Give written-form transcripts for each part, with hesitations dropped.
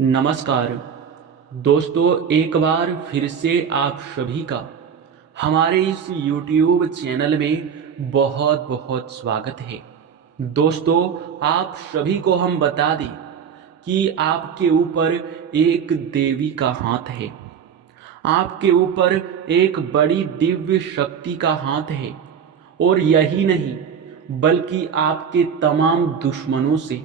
नमस्कार दोस्तों, एक बार फिर से आप सभी का हमारे इस YouTube चैनल में बहुत बहुत स्वागत है। दोस्तों, आप सभी को हम बता दें कि आपके ऊपर एक देवी का हाथ है। आपके ऊपर एक बड़ी दिव्य शक्ति का हाथ है और यही नहीं बल्कि आपके तमाम दुश्मनों से,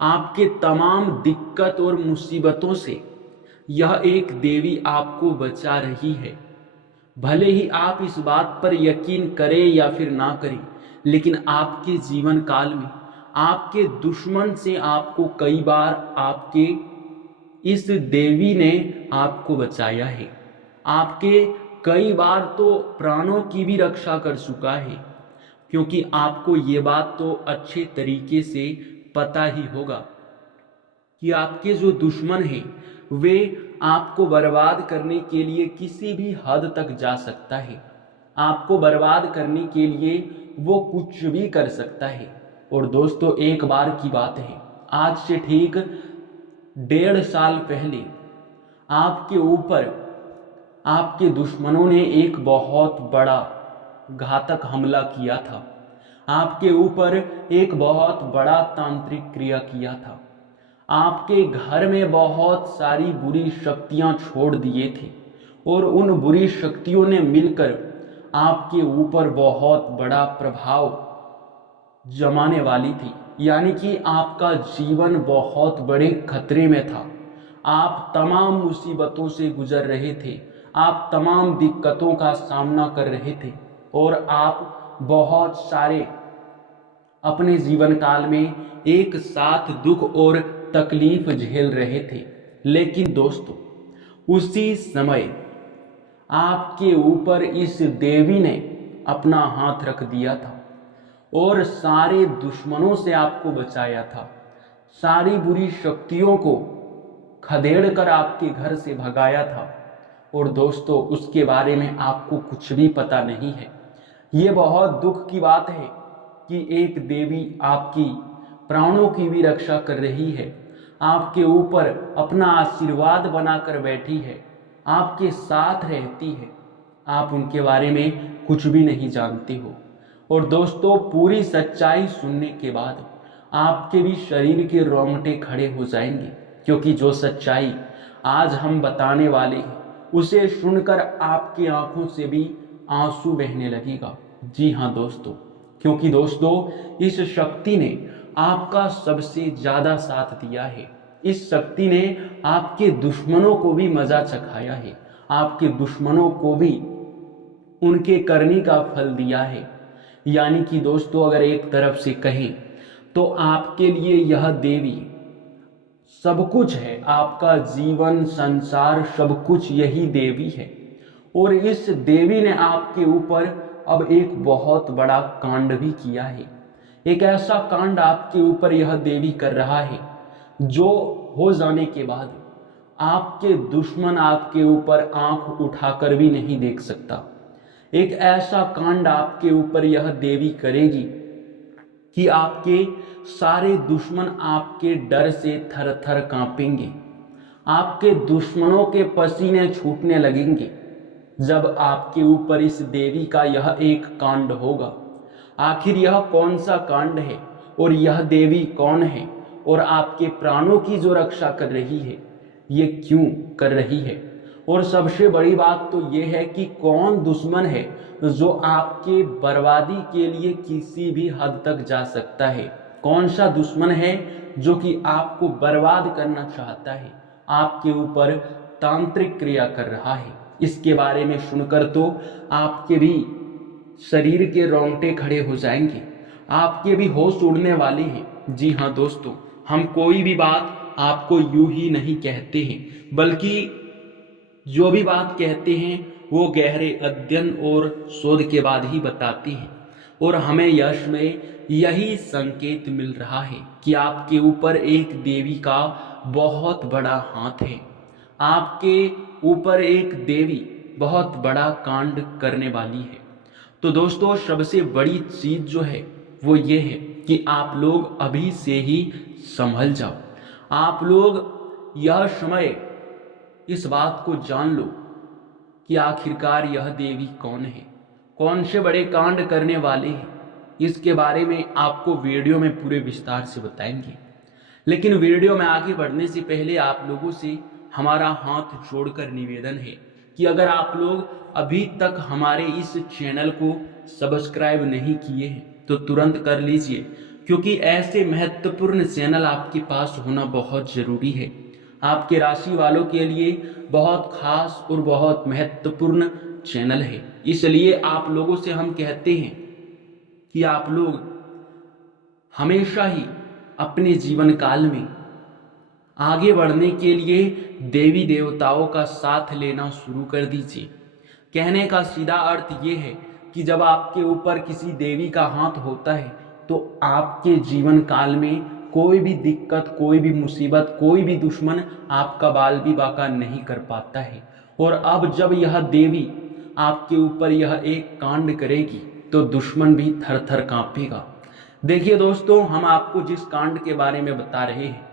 आपके तमाम दिक्कत और मुसीबतों से यह एक देवी आपको बचा रही है। भले ही आप इस बात पर यकीन करें या फिर ना करें, लेकिन आपके जीवन काल में आपके दुश्मन से आपको कई बार आपके इस देवी ने आपको बचाया है। आपके कई बार तो प्राणों की भी रक्षा कर चुका है, क्योंकि आपको ये बात तो अच्छे तरीके से पता ही होगा कि आपके जो दुश्मन हैं वे आपको बर्बाद करने के लिए किसी भी हद तक जा सकता है। आपको बर्बाद करने के लिए वो कुछ भी कर सकता है। और दोस्तों, एक बार की बात है, आज से ठीक 1.5 साल पहले आपके ऊपर आपके दुश्मनों ने एक बहुत बड़ा घातक हमला किया था। आपके ऊपर एक बहुत बड़ा तांत्रिक क्रिया किया था। आपके घर में बहुत सारी बुरी शक्तियां छोड़ दिए थे और उन बुरी शक्तियों ने मिलकर आपके ऊपर बहुत बड़ा प्रभाव जमाने वाली थी। यानी कि आपका जीवन बहुत बड़े खतरे में था। आप तमाम मुसीबतों से गुजर रहे थे, आप तमाम दिक्कतों का सामना कर रहे थे और आप बहुत सारे अपने जीवन काल में एक साथ दुख और तकलीफ झेल रहे थे। लेकिन दोस्तों, उसी समय आपके ऊपर इस देवी ने अपना हाथ रख दिया था और सारे दुश्मनों से आपको बचाया था। सारी बुरी शक्तियों को खदेड़ कर आपके घर से भगाया था। और दोस्तों, उसके बारे में आपको कुछ भी पता नहीं है। ये बहुत दुख की बात है कि एक देवी आपकी प्राणों की भी रक्षा कर रही है, आपके ऊपर अपना आशीर्वाद बनाकर बैठी है, आपके साथ रहती है। आप उनके बारे में कुछ भी नहीं जानते हो। और दोस्तों, पूरी सच्चाई सुनने के बाद आपके भी शरीर के रोंगटे खड़े हो जाएंगे, क्योंकि जो सच्चाई आज हम बताने वाले हैं उसे सुनकर आपकी आंखों से भी आंसू बहने लगेगा। जी हाँ दोस्तों, क्योंकि दोस्तों, इस शक्ति ने आपका सबसे ज्यादा साथ दिया है। इस शक्ति ने आपके दुश्मनों को भी मजा चखाया है, आपके दुश्मनों को भी उनके करनी का फल दिया है। यानी कि दोस्तों, अगर एक तरफ से कहें तो आपके लिए यह देवी सब कुछ है। आपका जीवन, संसार, सब कुछ यही देवी है। और इस देवी ने आपके ऊपर अब एक बहुत बड़ा कांड भी किया है। एक ऐसा कांड आपके ऊपर यह देवी कर रहा है जो हो जाने के बाद आपके दुश्मन आपके ऊपर आंख उठाकर भी नहीं देख सकता। एक ऐसा कांड आपके ऊपर यह देवी करेगी कि आपके सारे दुश्मन आपके डर से थर थर कांपेंगे। आपके दुश्मनों के पसीने छूटने लगेंगे जब आपके ऊपर इस देवी का यह एक कांड होगा। आखिर यह कौन सा कांड है और यह देवी कौन है और आपके प्राणों की जो रक्षा कर रही है ये क्यों कर रही है? और सबसे बड़ी बात तो यह है कि कौन दुश्मन है जो आपके बर्बादी के लिए किसी भी हद तक जा सकता है? कौन सा दुश्मन है जो कि आपको बर्बाद करना चाहता है, आपके ऊपर तांत्रिक क्रिया कर रहा है? इसके बारे में सुनकर तो आपके भी शरीर के रोंगटे खड़े हो जाएंगे, आपके भी होश उड़ने वाले हैं। जी हाँ दोस्तों, हम कोई भी बात आपको यूं ही नहीं कहते हैं, बल्कि जो भी बात कहते हैं वो गहरे अध्ययन और शोध के बाद ही बताते हैं। और हमें यश में यही संकेत मिल रहा है कि आपके ऊपर एक देवी का बहुत बड़ा हाथ है। आपके ऊपर एक देवी बहुत बड़ा कांड करने वाली है। तो दोस्तों, सबसे बड़ी चीज जो है वो ये है कि आप लोग अभी से ही संभल जाओ। आप लोग यह समय इस बात को जान लो कि आखिरकार यह देवी कौन है, कौन से बड़े कांड करने वाले हैं। इसके बारे में आपको वीडियो में पूरे विस्तार से बताएंगे। लेकिन वीडियो में आगे बढ़ने से पहले आप लोगों से हमारा हाथ जोड़कर निवेदन है कि अगर आप लोग अभी तक हमारे इस चैनल को सब्सक्राइब नहीं किए हैं तो तुरंत कर लीजिए, क्योंकि ऐसे महत्वपूर्ण चैनल आपके पास होना बहुत ज़रूरी है। आपके राशि वालों के लिए बहुत खास और बहुत महत्वपूर्ण चैनल है। इसलिए आप लोगों से हम कहते हैं कि आप लोग हमेशा ही अपने जीवन काल में आगे बढ़ने के लिए देवी देवताओं का साथ लेना शुरू कर दीजिए। कहने का सीधा अर्थ ये है कि जब आपके ऊपर किसी देवी का हाथ होता है तो आपके जीवन काल में कोई भी दिक्कत, कोई भी मुसीबत, कोई भी दुश्मन आपका बाल भी बाका नहीं कर पाता है। और अब जब यह देवी आपके ऊपर यह एक कांड करेगी तो दुश्मन भी थर थर कांपेगा। देखिए दोस्तों, हम आपको जिस कांड के बारे में बता रहे हैं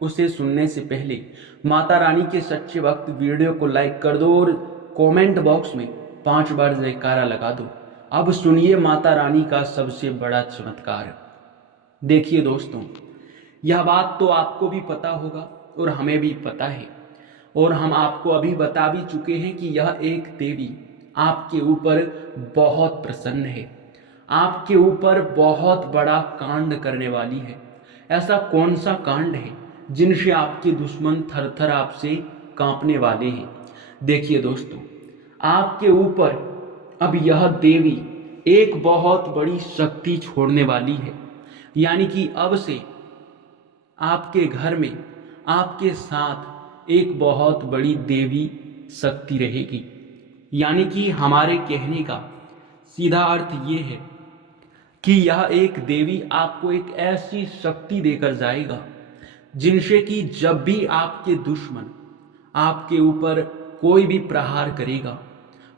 उसे सुनने से पहले माता रानी के सच्चे भक्त वीडियो को लाइक कर दो और कमेंट बॉक्स में 5 बार जयकारा लगा दो। अब सुनिए माता रानी का सबसे बड़ा चमत्कार। देखिए दोस्तों, यह बात तो आपको भी पता होगा और हमें भी पता है, और हम आपको अभी बता भी चुके हैं कि यह एक देवी आपके ऊपर बहुत प्रसन्न है, आपके ऊपर बहुत बड़ा कांड करने वाली है। ऐसा कौन सा कांड है जिनसे आपके दुश्मन थर थर आपसे कांपने वाले हैं? देखिए दोस्तों, आपके ऊपर अब यह देवी एक बहुत बड़ी शक्ति छोड़ने वाली है। यानी कि अब से आपके घर में आपके साथ एक बहुत बड़ी देवी शक्ति रहेगी। यानी कि हमारे कहने का सीधा अर्थ ये है कि यह एक देवी आपको एक ऐसी शक्ति देकर जाएगा जिनसे कि जब भी आपके दुश्मन आपके ऊपर कोई भी प्रहार करेगा,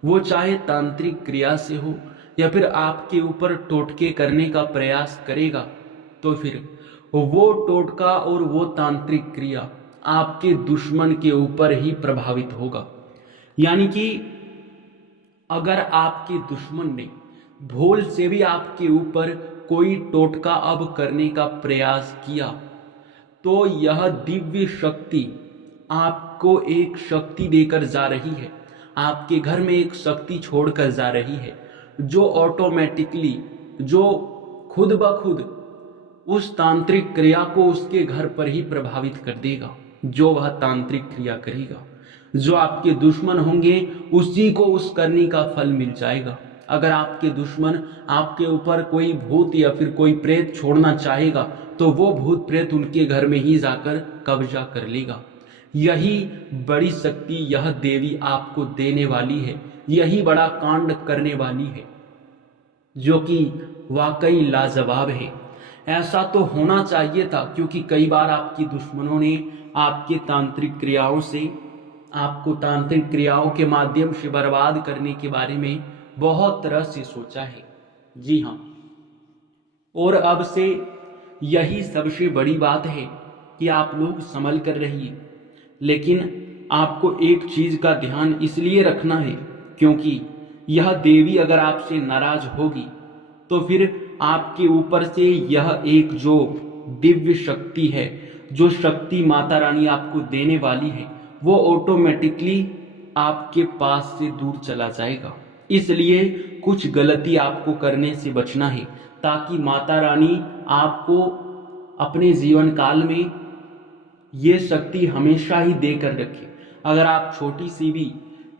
वो चाहे तांत्रिक क्रिया से हो या फिर आपके ऊपर टोटके करने का प्रयास करेगा, तो फिर वो टोटका और वो तांत्रिक क्रिया आपके दुश्मन के ऊपर ही प्रभावित होगा। यानी कि अगर आपके दुश्मन ने भूल से भी आपके ऊपर कोई टोटका अब करने का प्रयास किया, तो यह दिव्य शक्ति आपको एक शक्ति देकर जा रही है, आपके घर में एक शक्ति छोड़कर जा रही है, जो ऑटोमेटिकली, जो खुद ब खुद उस तांत्रिक क्रिया को उसके घर पर ही प्रभावित कर देगा। जो वह तांत्रिक क्रिया करेगा, जो आपके दुश्मन होंगे उसी को उस करने का फल मिल जाएगा। अगर आपके दुश्मन आपके ऊपर कोई भूत या फिर कोई प्रेत छोड़ना चाहेगा तो वो भूत प्रेत उनके घर में ही जाकर कब्जा कर लेगा। यही बड़ी शक्ति यह देवी आपको देने वाली है, यही बड़ा कांड करने वाली है, जो कि वाकई लाजवाब है। ऐसा तो होना चाहिए था, क्योंकि कई बार आपकी दुश्मनों ने आपके तांत्रिक क्रियाओं से, आपको तांत्रिक क्रियाओं के माध्यम से बर्बाद करने के बारे में बहुत तरह से सोचा है। जी हाँ, और अब से यही सबसे बड़ी बात है कि आप लोग संभल कर रहिए। लेकिन आपको एक चीज का ध्यान इसलिए रखना है क्योंकि यह देवी अगर आपसे नाराज होगी तो फिर आपके ऊपर से यह एक जो दिव्य शक्ति है, जो शक्ति माता रानी आपको देने वाली है, वो ऑटोमेटिकली आपके पास से दूर चला जाएगा। इसलिए कुछ गलती आपको करने से बचना है, ताकि माता रानी आपको अपने जीवन काल में ये शक्ति हमेशा ही देकर रखे। अगर आप छोटी सी भी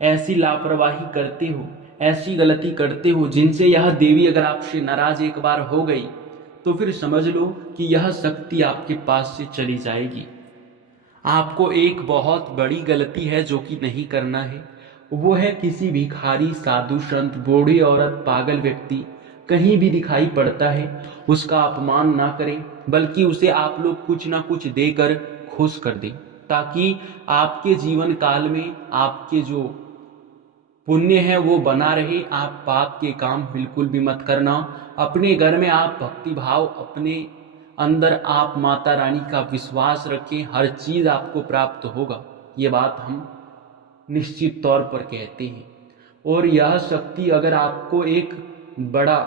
ऐसी लापरवाही करते हो, ऐसी गलती करते हो जिनसे यह देवी अगर आपसे नाराज एक बार हो गई, तो फिर समझ लो कि यह शक्ति आपके पास से चली जाएगी। आपको एक बहुत बड़ी गलती है जो कि नहीं करना है, वो है किसी भिखारी, साधु, संत, बूढ़ी औरत, पागल व्यक्ति कहीं भी दिखाई पड़ता है उसका अपमान ना करें, बल्कि उसे आप लोग कुछ ना कुछ देकर खुश कर दें, ताकि आपके जीवन काल में आपके जो पुण्य है वो बना रहे। आप पाप के काम बिल्कुल भी मत करना। अपने घर में आप भक्ति भाव अपने अंदर आप माता रानी का विश्वास रखें, हर चीज़ आपको प्राप्त होगा। ये बात हम निश्चित तौर पर कहते हैं। और यह शक्ति अगर आपको एक बड़ा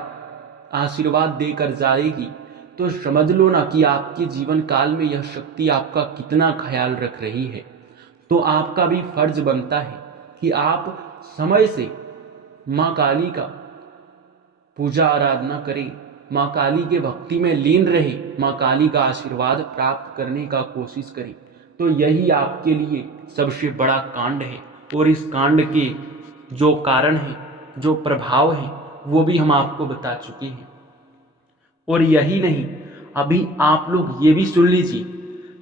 आशीर्वाद देकर जाएगी तो समझ लो ना कि आपके जीवन काल में यह शक्ति आपका कितना ख्याल रख रही है। तो आपका भी फर्ज बनता है कि आप समय से माँ काली का पूजा आराधना करें, माँ काली के भक्ति में लीन रहे, माँ काली का आशीर्वाद प्राप्त करने का कोशिश करें। तो यही आपके लिए सबसे बड़ा कांड है। और इस कांड के जो कारण है, जो प्रभाव है, वो भी हम आपको बता चुके हैं। और यही नहीं, अभी आप लोग ये भी सुन लीजिए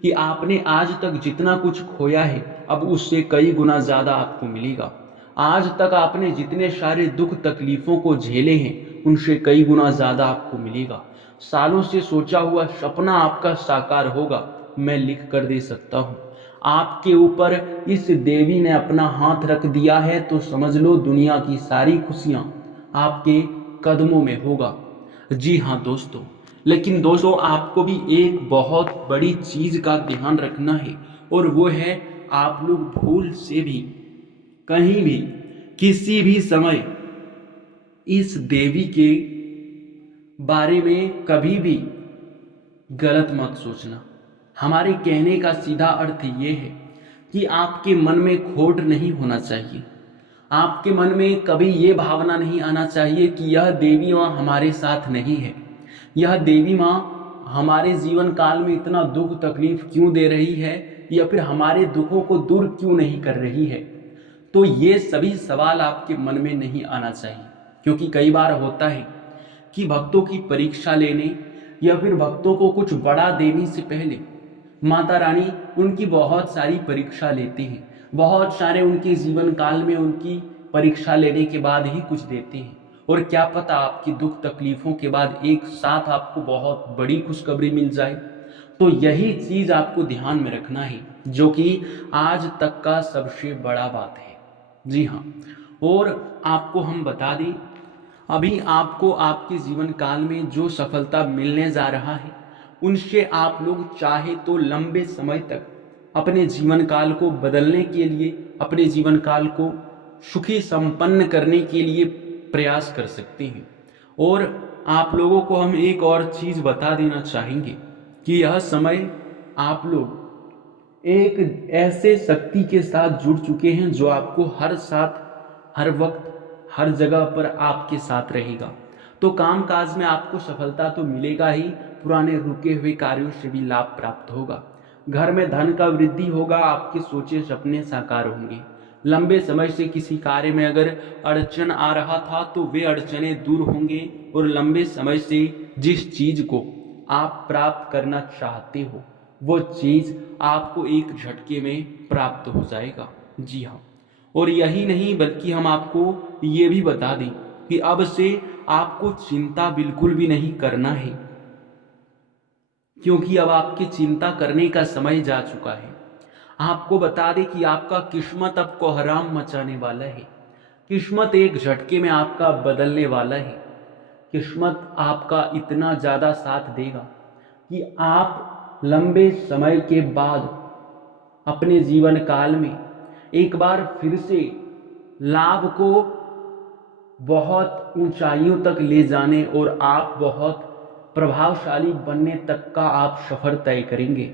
कि आपने आज तक जितना कुछ खोया है अब उससे कई गुना ज़्यादा आपको मिलेगा। आज तक आपने जितने सारे दुख तकलीफ़ों को झेले हैं उनसे कई गुना ज़्यादा आपको मिलेगा। सालों से सोचा हुआ सपना आपका साकार होगा, मैं लिख कर दे सकता हूँ। आपके ऊपर इस देवी ने अपना हाथ रख दिया है तो समझ लो दुनिया की सारी खुशियाँ आपके कदमों में होगा। जी हाँ दोस्तों, लेकिन दोस्तों आपको भी एक बहुत बड़ी चीज़ का ध्यान रखना है, और वो है आप लोग भूल से भी कहीं भी किसी भी समय इस देवी के बारे में कभी भी गलत मत सोचना। हमारे कहने का सीधा अर्थ ये है कि आपके मन में खोट नहीं होना चाहिए। आपके मन में कभी ये भावना नहीं आना चाहिए कि यह देवी माँ हमारे साथ नहीं है, यह देवी माँ हमारे जीवन काल में इतना दुख तकलीफ क्यों दे रही है, या फिर हमारे दुखों को दूर क्यों नहीं कर रही है। तो ये सभी सवाल आपके मन में नहीं आना चाहिए, क्योंकि कई बार होता है कि भक्तों की परीक्षा लेने या फिर भक्तों को कुछ बड़ा देने से पहले माता रानी उनकी बहुत सारी परीक्षा लेती हैं। बहुत सारे उनके जीवन काल में उनकी परीक्षा लेने के बाद ही कुछ देते हैं। और क्या पता आपकी दुख तकलीफों के बाद एक साथ आपको बहुत बड़ी खुशखबरी मिल जाए। तो यही चीज आपको ध्यान में रखना है, जो कि आज तक का सबसे बड़ा बात है। जी हाँ, और आपको हम बता दें, अभी आपको आपके जीवन काल में जो सफलता मिलने जा रहा है उनसे आप लोग चाहे तो लंबे समय तक अपने जीवन काल को बदलने के लिए, अपने जीवन काल को सुखी संपन्न करने के लिए प्रयास कर सकते हैं। और आप लोगों को हम एक और चीज़ बता देना चाहेंगे कि यह समय आप लोग एक ऐसे शक्ति के साथ जुड़ चुके हैं जो आपको हर साथ, हर वक्त, हर जगह पर आपके साथ रहेगा। तो काम काज में आपको सफलता तो मिलेगा ही, पुराने रुके हुए कार्यों से भी लाभ प्राप्त होगा। घर में धन का वृद्धि होगा, आपके सोचे सपने साकार होंगे। लंबे समय से किसी कार्य में अगर अड़चन आ रहा था तो वे अड़चने दूर होंगे, और लंबे समय से जिस चीज को आप प्राप्त करना चाहते हो वो चीज आपको एक झटके में प्राप्त हो जाएगा। जी हाँ, और यही नहीं बल्कि हम आपको ये भी बता दें कि अब से आपको चिंता बिल्कुल भी नहीं करना है, क्योंकि अब आपकी चिंता करने का समय जा चुका है। आपको बता दें कि आपका किस्मत अब कोहराम मचाने वाला है। किस्मत एक झटके में आपका बदलने वाला है। किस्मत आपका इतना ज़्यादा साथ देगा कि आप लंबे समय के बाद अपने जीवन काल में एक बार फिर से लाभ को बहुत ऊंचाइयों तक ले जाने और आप बहुत प्रभावशाली बनने तक का आप सफर तय करेंगे।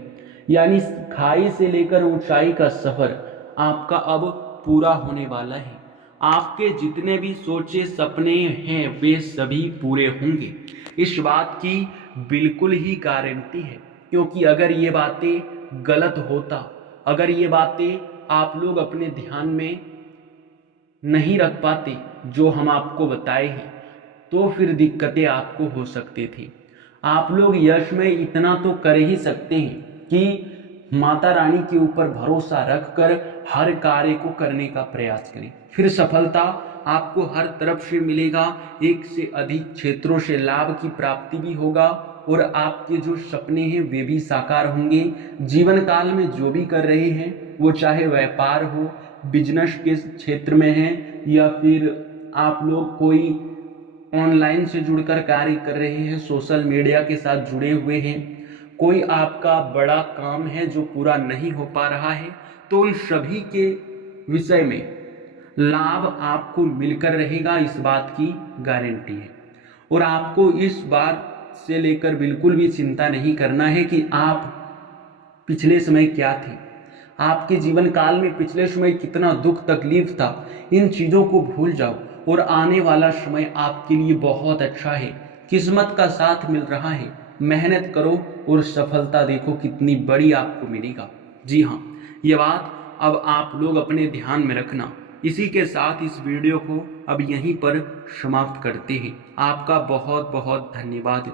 यानी खाई से लेकर ऊंचाई का सफर आपका अब पूरा होने वाला है। आपके जितने भी सोचे सपने हैं वे सभी पूरे होंगे, इस बात की बिल्कुल ही गारंटी है। क्योंकि अगर ये बातें गलत होता, अगर ये बातें आप लोग अपने ध्यान में नहीं रख पाते जो हम आपको बताए हैं, तो फिर दिक्कतें आपको हो सकती थी। आप लोग यश में इतना तो कर ही सकते हैं कि माता रानी के ऊपर भरोसा रखकर हर कार्य को करने का प्रयास करें, फिर सफलता आपको हर तरफ से मिलेगा। एक से अधिक क्षेत्रों से लाभ की प्राप्ति भी होगा, और आपके जो सपने हैं वे भी साकार होंगे। जीवन काल में जो भी कर रहे हैं, वो चाहे व्यापार हो, बिजनेस के क्षेत्र में है, या फिर आप लोग कोई ऑनलाइन से जुड़कर कार्य कर रहे हैं, सोशल मीडिया के साथ जुड़े हुए हैं, कोई आपका बड़ा काम है जो पूरा नहीं हो पा रहा है, तो उन सभी के विषय में लाभ आपको मिलकर रहेगा, इस बात की गारंटी है। और आपको इस बात से लेकर बिल्कुल भी चिंता नहीं करना है कि आप पिछले समय क्या थे, आपके जीवन काल में पिछले समय कितना दुख तकलीफ था। इन चीज़ों को भूल जाओ और आने वाला समय आपके लिए बहुत अच्छा है, किस्मत का साथ मिल रहा है। मेहनत करो और सफलता देखो कितनी बड़ी आपको मिलेगा। जी हाँ, ये बात अब आप लोग अपने ध्यान में रखना। इसी के साथ इस वीडियो को अब यहीं पर समाप्त करते हैं। आपका बहुत बहुत धन्यवाद।